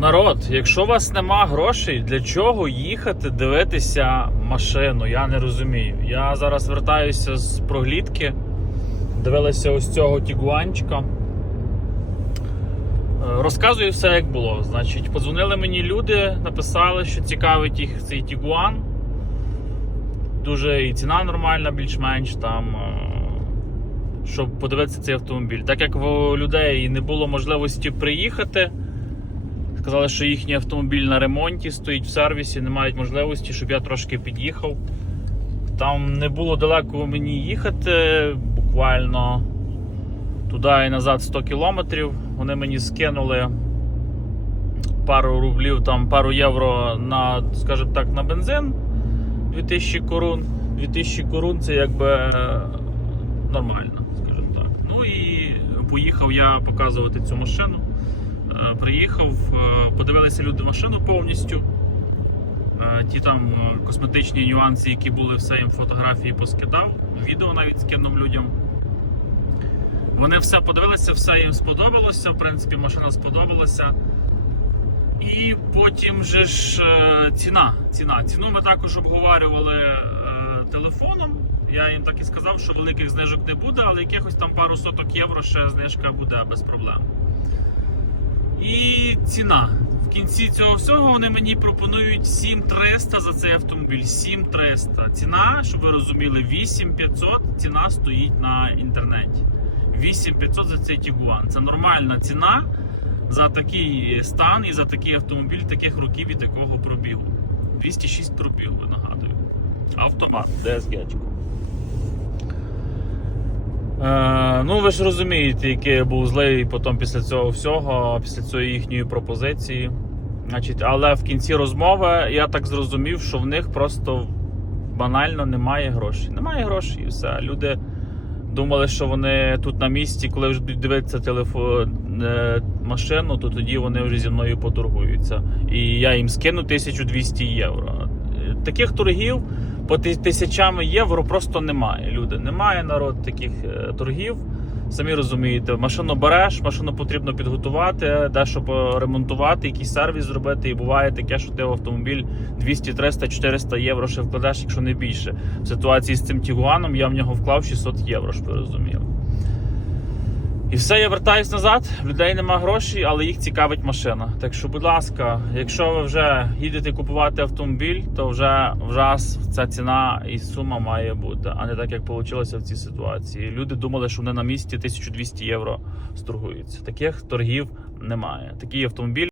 Народ, якщо у вас нема грошей, для чого їхати дивитися машину? Я не розумію. Я зараз вертаюся з проглідки. Дивилися ось цього тігуанчика. Е, Розказую все, як було. Значить, подзвонили мені люди, написали, що цікавить їх цей Тігуан. Дуже і ціна нормальна, більш-менш там. е, Щоб подивитися цей автомобіль. Так як у людей не було можливості приїхати. Сказали, що їхній автомобіль на ремонті стоїть в сервісі, не мають можливості, щоб я трошки під'їхав. Там не було далеко мені їхати, буквально туди і назад 100 кілометрів. Вони мені скинули пару рублів, там пару євро на, скажімо так, на бензин 2000 корун. 2000 корун це якби е, нормально, скажімо так. Ну і поїхав я показувати цю машину. Е, Приїхав, е, подивилися люди машину повністю. Е, Ті там косметичні нюанси, які були, все їм фотографії поскидав, відео навіть скинув людям. Вони все подивилися, все їм сподобалося. В принципі, машина сподобалася. І потім же ж ціна. ціна. Ціну ми також обговорювали телефоном. Я їм так і сказав, що великих знижок не буде, але якихось там пару соток євро ще знижка буде без проблем. І ціна. В кінці цього всього вони мені пропонують 7300 за цей автомобіль. 7300. Ціна, щоб ви розуміли, 8500 ціна стоїть на інтернеті. 8500 за цей Тігуан. Це нормальна ціна за такий стан і за такий автомобіль таких років і такого пробігу. 206 пробігу, нагадую. Автомат, DSG. Ну, ви ж розумієте, який я був злий потім після цього всього, після цієї їхньої пропозиції. Значить, але в кінці розмови я так зрозумів, що в них просто банально немає грошей. Немає грошей і все. Люди думали, що вони тут на місці, коли вже будуть телефон, е, машину, то тоді вони вже зі мною поторгуються. І я їм скину 1200 євро. Е, Таких торгів по тисячами євро просто немає. Люди, немає народ таких е, торгів. Самі розумієте, машину береш, машину потрібно підготувати, дещо поремонтувати, якийсь сервіс зробити. І буває таке, що ти автомобіль 200, 300, 400 євро ще вкладеш, якщо не більше. В ситуації з цим Тігуаном я в нього вклав 600 євро, щоб ви розуміли. І все, я вертаюсь назад. Людей нема грошей, але їх цікавить машина. Так що, будь ласка, якщо ви вже їдете купувати автомобіль, то вже в раз ця ціна і сума має бути, а не так, як вийшло в цій ситуації. Люди думали, що вони на місці 1200 євро сторгуються. Таких торгів немає. Такий автомобіль.